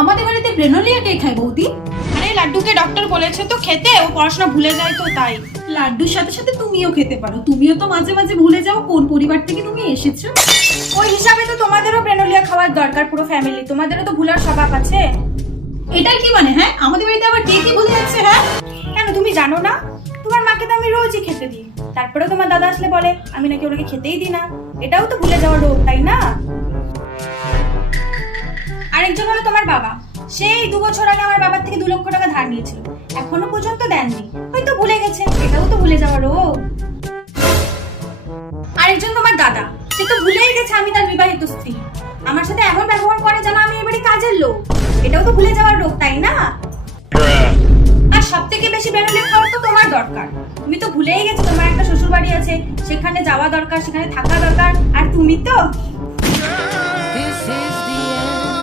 আমাদের বাড়িতে ব্রেনোলিয়া কে খায় বৌদি? আরে লাড্ডুকে ডক্টর বলেছে তো খেতে, ও পড়াশোনা ভুলে যায় তো তাই। লাড্ডুর সাথে সাথে তুমিও খেতে পারো, তুমিও তো মাঝে মাঝে ভুলে যাও কোন পরিবার থেকে তুমি এসেছো। ওই হিসাবে তো তোমাদেরও ব্রেনোলিয়া খাওয়ার দরকার, পুরো ফ্যামিলি। তোমাদেরও তো ভুলার স্বভাব আছে। এটার কি মানে? হ্যাঁ, আমাদের বাড়িতে আবার কে কি ভুলে যাচ্ছে? হ্যাঁ, কেন তুমি জানো না? তোমার মাকে তো আমি রোজই খেতে দিই, তারপরে তোমার দাদা আসলে বলে আমি নাকি ওনাকে খেতেই দিই না। এটাও তো ভুলে যাওয়ার রোগ, তাই না? আরেকজন হলো তোমার বাবা। সেই 2 বছর আগে আমার বাবার থেকে 2 লক্ষ টাকা ধার নিয়েছিল, এখনো পর্যন্ত দেননি, হয়তো ভুলে গেছে। এটাও তো ভুলে যাওয়ার রোগ। আরেকজন তোমার দাদা, সে তো ভুলেই গেছে আমি তার বিবাহিত স্ত্রী। আমার সাথে এমন ব্যবহার করে যেন আমি এবারে কাজের লোক। এটাও তো ভুলে যাওয়ার রোগ, তাই না? আর সব থেকে বেশি ব্রেনোলিয়া খাওয়ার তো তোমার দরকার। তুমি তো ভুলেই গেছো তোমার একটা শ্বশুর বাড়ি আছে, সেখানে যাওয়া দরকার, সেখানে থাকা দরকার। আর তুমি তো